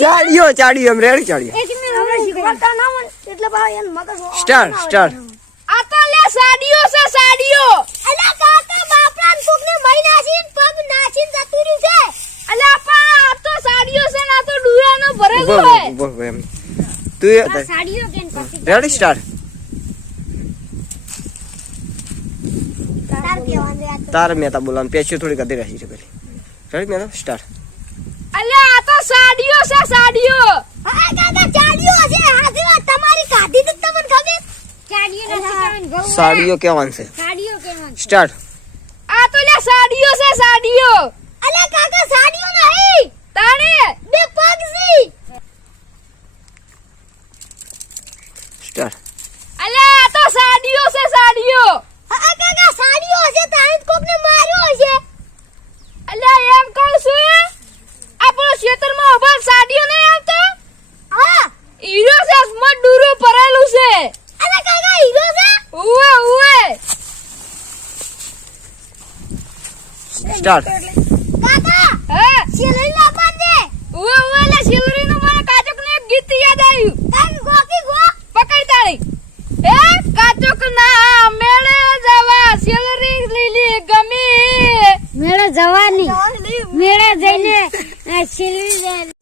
ચાડીઓ એમ ready ચાડીઓ star આ તો લે સાડીઓ છે સાડીઓ. અલા કાકા બાપરાન કોકને મહી નાસીન પગ નાસીન જતું રહ્યું છે. અલા પણ આ તો સાડીઓ છે ના તો ડુરાનો ભરેલો છે. ઉભો એમ તું સાડીઓ કેન કરતી રેડી સ્ટાર્ટ તાર મેતા બોલાન પેચ્યો થોડી કદી રહી છે પેલી રેડી મેતા સ્ટાર્ટ. અલા આ તો સાડીઓ છે સાડીઓ. હા કાકા સાડીઓ છે. હાજી વાત તમારી કાઢી તો તમને ખબર સાડીઓ નથી કેવન ગૌ સાડીઓ કેવાન છે સાડીઓ કેવન સ્ટાર્ટ. આ તો લે સાડીઓ છે સાડીઓ. અલા કાકા સાડીઓ નહીં તાણે બે પગ છે. સ્ટાર્ટ. અલા આ તો સાડીઓ છે સાડીઓ. હા કાકા સાડીઓ છે તાણે કોકને માર્યો છે. અલા એમ કહું છું આપણો ખેતરમાં ઉભા સાડીઓ નહીં આવતો. હા હીરો છે મત ડૂરો ભરેલું છે. અલા કાકા હીરો છે. ઉવે ઉવે સ્ટાર્ટ. કાકા હા શેલરી ના બાંધે. ઉવે ઉવે લે શેલરી નું મને કાચક નું એક ગીત યાદ આવ્યું. કાકી ગોકી ગો પકડ તાળી. એ કાચક ના મેળે જવા શેલરી લીલી ગમી. મેળે જવાની મેળે જઈને શેલરી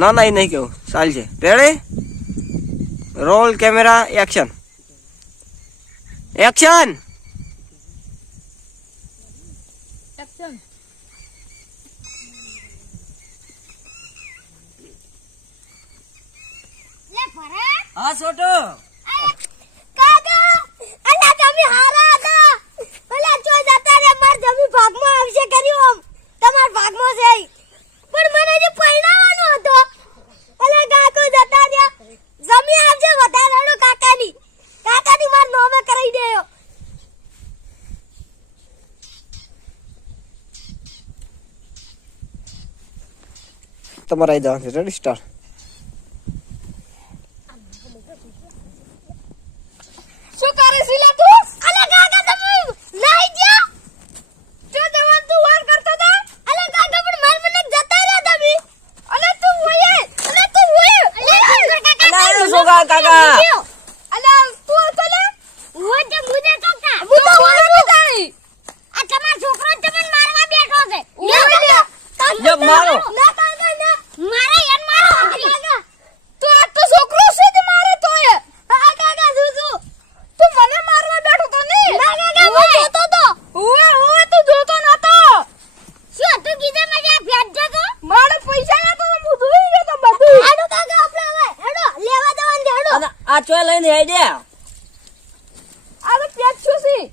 ના ના એ નહીં કેવું ચાલ છે ready roll camera action action. લે ફરા હા છોટો કાકા અલા તમે હારા હતા. અલા જો જતા રે માર જમી ભાગમાં આવશે કર્યું તમાર ભાગમાં છે પણ મને જે પરિણામનો હતો. અલા કાકો જતા રહ્યા જમી આવશે વધારાનો કાકાની માર નોમે કરી દેયો. તમારે આવી જવાનું છે રેડી સ્ટાર્ટ. શું કરે સિલા તું? અલા કાકા તમે નહીં ગયા જો જવાન તું વાર કરતો તો. અલા કાકા પણ માર મને જતા રહ્યા તમે. અલા તું ઓયે અલા તું ઓયે અલા સોગા કાકા અલા તું તો લે ઓય તે મુજે કાકા હું તો ઓય તાળી. આ તમાર છોકરો તમને મારવા બેઠો છે. લે મારો ના કાકા ના મારે યાર મારો કાકા તો આ તો છોકરો છે તે મારે તોય. હા કાકા જુજુ તું મને મારવા બેઠો તો નહીં. ના કાકા હું જોતો તો. ઓય તું જોતો નતો. શું તું કીધે મને આ ભેટ જતો મારો પૈસા નતો હું જોઈ ગયો તો બધું. હેડો કાકા આપણે હવે હેડો લેવા દેવાનું છે હેડો. અને આ ચોય લઈને હેડે આ તો પેટ છું સી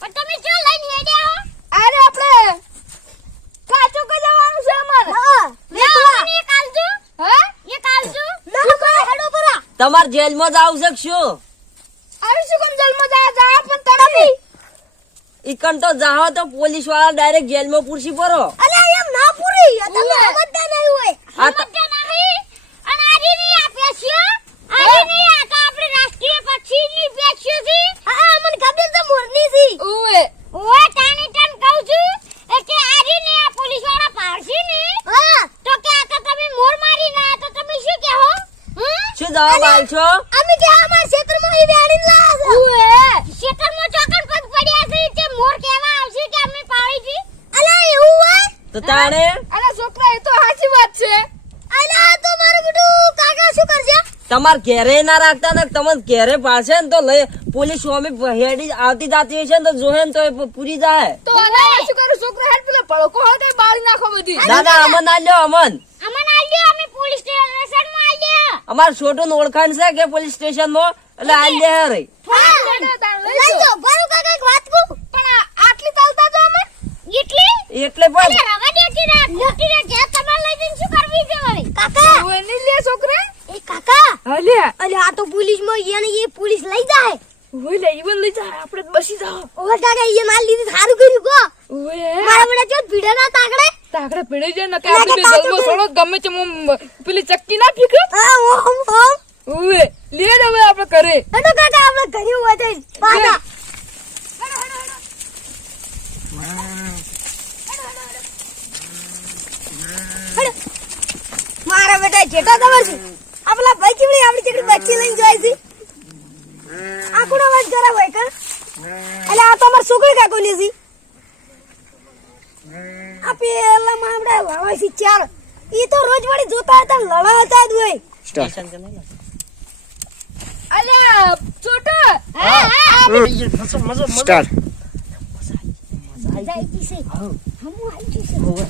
પણ તમે ચો લઈને હેડે આવો. અરે આપણે કાચો કે જવાનું છે અમારે. હા લેવાની એક આલજો. હા એક આલજો ના કોઈ હેડો પરા તમાર જેલમાં જ આવશે કે શું? આવી શું કેમ જલમાં જા પણ તરફી ઈકણ તો જાહો તો પોલીસ વાળા ડાયરેક્ટ જેલમાં પૂરસી પરો. અલે એમ ના પૂરી તમે સમજતા નહીં હોય. આ તો- સમજતા નહીં અને આજી નહીં આપે છે. આજી નહીં આ તો આપણે રાષ્ટ્રીય પક્ષીની પેચ્યો છે. હા મને ખબર છે મોરની છે. ઓએ ટાણી ટાણ કહું છું એ કે આજી નહીં આ પોલીસ વાળા પાડશે ને. હા તો કે આ તો તમે મોર મારી ના તો તમે શું કહો? શું જવાબ આલશો? અમે કે અમાર ક્ષેત્રમાં ઈ બેડીન લાયા છે. ઓએ ક્ષેત્રમાં ચોકન પગ પડ્યા છે તે મોર કેવા આવશે કે અમે પાડી છી. અલા એવું હોય તો તાણે અલા છોકરા એ તો સાચી વાત છે. અલા તો મારું બેટું કાકા શું કરશે? તમાર ઘેરે ના રાખતા ને તમને ઘેરે પાડશે ને તો લઈ પોલીસ સ્વામી હેડી આવતી જાતી હશે ને તો જોહે ને તો એ પૂરી જાય. તો અલા શું કરું છોકરા હેડ પેલા ભડકો હોય તો બાળી નાખો બધી. ના ના અમન આલ્યો અમન અમન આલ્યો અમે પોલીસ સ્ટેશનમાં આલ્યો. અમાર છોટું ઓળખાણ છે કે પોલીસ સ્ટેશન માં એટલે આલ્યા રે. લઈ જો ભરું કાકા એક વાત કહું પણ આટલી ચાલતા જો અમે એટલી એટલે પણ રવા દેતી રાખ મોટી રે જે તમાર લઈ જઈને શું કરવી છે વળી કાકા ઓય ની લે છોકરા એ કાકા અલે અલે આ તો પોલીસ માં એને એ પોલીસ લઈ જાય. ઓય લે ઈવન લઈ જા આપણે તો બસી જાઓ. ઓય કાકા એ માલ લીધી સારું કર્યું કો. ઓય મારા બડા જો ભીડે ના તાકડે તાકડે પડી જાય ને કે આપણે બે જલમો છોડો ગમે તે પેલી ચક્કી ના ફીક. હા ઓમ ઓય લે ને હવે આપણે કરે. હેડો કાકા આપણે કર્યું હોય તો પાછા જેટા ખબર છે આ પેલા ભાઈ કેવડી આપડી ચકડી બચ્ચી લઈને જાય છે આ કોણ અવાજ કરાવ હોય કા એટલે આ તો અમાર છોકરી કાકો લે છે આ પેલા મામડા લડાય છે ચાર ઈ તો રોજ વળી જોતા હતા લડાતા જ હોય સ્ટાર્ટ અલ્યા છોટુ સ્ટાર્ટ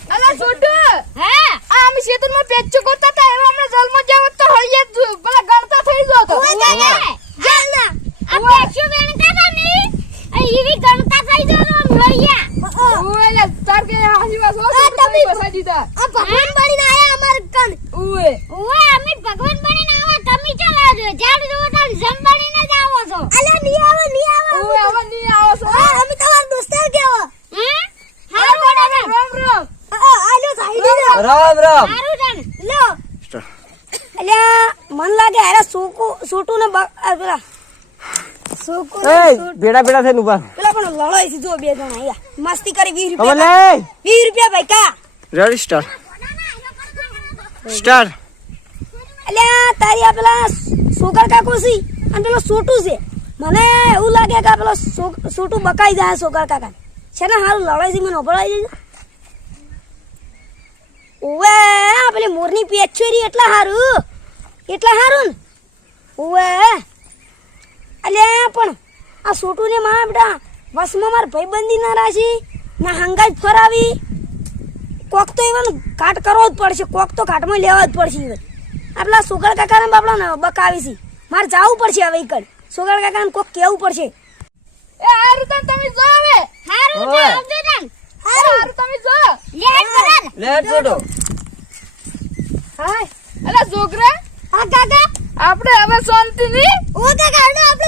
અલ્યા છોટુ આ અમે ખેતરમાં પેચો કરતા હતા એવા હમણાં જલમાં જાવ તો હળીએ પેલા ગણતા થઈ ગયો તો ઓય તાર કે હાજી વાત હો તમે બસા દીધા ઓય ઓય હવે ની આવો છો રામ રામ મન લાગે અરે સોટું ને પેલા સોકુ એ બેડા બેડા થઈને ઉભા પેલા પણ લડાઈ છે જો બે જણા અહીંયા મસ્તી કરી 20 હવે રૂપિયા લે 20 રૂપિયા ભાઈ કા રેડી સ્ટાર્ટ સ્ટાર્ટ અલ્યા તારી આ પેલા સોકર કાકો છે અને પેલો સોટું છે મને એવું લાગે કે આ પેલો સોટું બકાઈ જાય સોકર કાકા છે ને હારું લડાઈ છે મને ઓભળાઈ જાય ઓવે આ પેલી મોરની પેચોરી એટલા હારું ને ઓવે અલ્યા પણ આ સોટું ને માં બેટા વસમાં માર ભાઈબંધી ના રાશી ના હંગાજ ફરાવી કોક તો એવાનું કાટ કરવો જ પડશે કોક તો કાટમાં લેવા જ પડશે ઈવન આપલા સુગર કાકાને બાપડા ને બકાવી છે મારે જાવું પડશે હવે ઈકડ સુગર કાકાને કોક કેવું પડશે એ હારું તન તમે જો હવે હારું તમે જો લેટ છોટો હાય અલ્યા છોકરા આ કાકા આપણે હવે શાંતિ ની ઓ કાકા આપણે